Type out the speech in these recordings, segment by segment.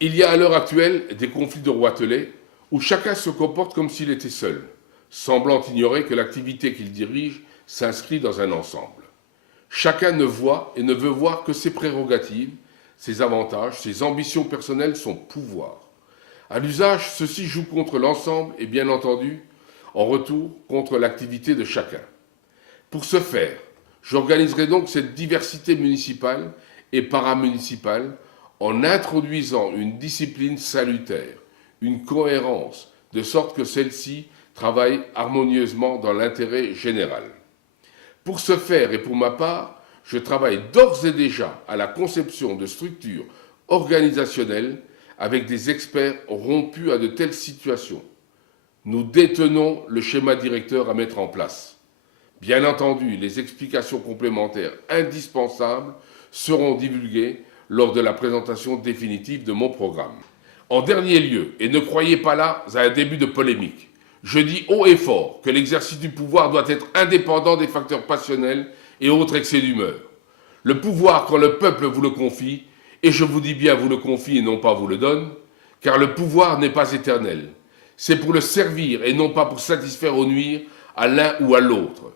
Il y a à l'heure actuelle des conflits de roitelets où chacun se comporte comme s'il était seul, semblant ignorer que l'activité qu'il dirige s'inscrit dans un ensemble. Chacun ne voit et ne veut voir que ses prérogatives, ses avantages, ses ambitions personnelles, son pouvoir. À l'usage, ceci joue contre l'ensemble et bien entendu, en retour, contre l'activité de chacun. Pour ce faire, j'organiserai donc cette diversité municipale et paramunicipale en introduisant une discipline salutaire, une cohérence, de sorte que celle-ci travaille harmonieusement dans l'intérêt général. Pour ce faire et pour ma part, je travaille d'ores et déjà à la conception de structures organisationnelles avec des experts rompus à de telles situations. Nous détenons le schéma directeur à mettre en place. Bien entendu, les explications complémentaires indispensables seront divulguées lors de la présentation définitive de mon programme. En dernier lieu, et ne croyez pas là à un début de polémique, je dis haut et fort que l'exercice du pouvoir doit être indépendant des facteurs passionnels et autres excès d'humeur. Le pouvoir, quand le peuple vous le confie, et je vous dis bien vous le confie et non pas vous le donne, car le pouvoir n'est pas éternel. C'est pour le servir et non pas pour satisfaire ou nuire à l'un ou à l'autre.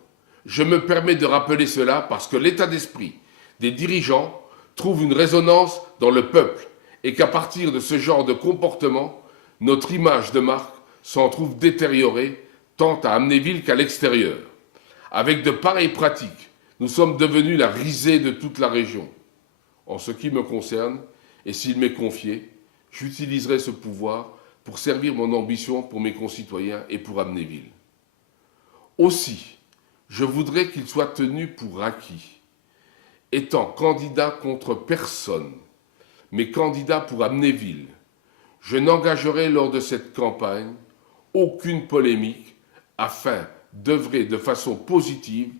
Je me permets de rappeler cela parce que l'état d'esprit des dirigeants trouve une résonance dans le peuple et qu'à partir de ce genre de comportement, notre image de marque s'en trouve détériorée tant à Amnéville qu'à l'extérieur. Avec de pareilles pratiques, nous sommes devenus la risée de toute la région. En ce qui me concerne, et s'il m'est confié, j'utiliserai ce pouvoir pour servir mon ambition pour mes concitoyens et pour Amnéville. Aussi, je voudrais qu'il soit tenu pour acquis, étant candidat contre personne, mais candidat pour Amnéville, je n'engagerai lors de cette campagne aucune polémique afin d'œuvrer de façon positive,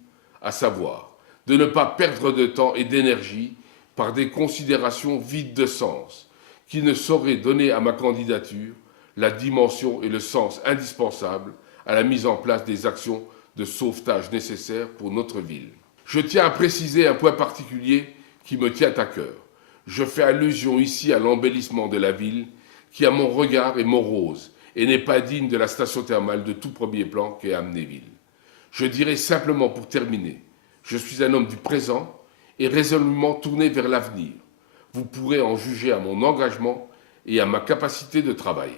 à savoir de ne pas perdre de temps et d'énergie par des considérations vides de sens qui ne sauraient donner à ma candidature la dimension et le sens indispensables à la mise en place des actions de sauvetage nécessaires pour notre ville. Je tiens à préciser un point particulier qui me tient à cœur. Je fais allusion ici à l'embellissement de la ville qui, à mon regard, est morose et n'est pas digne de la station thermale de tout premier plan qu'est Amnéville. Je dirai simplement pour terminer, je suis un homme du présent et résolument tourné vers l'avenir. Vous pourrez en juger à mon engagement et à ma capacité de travail.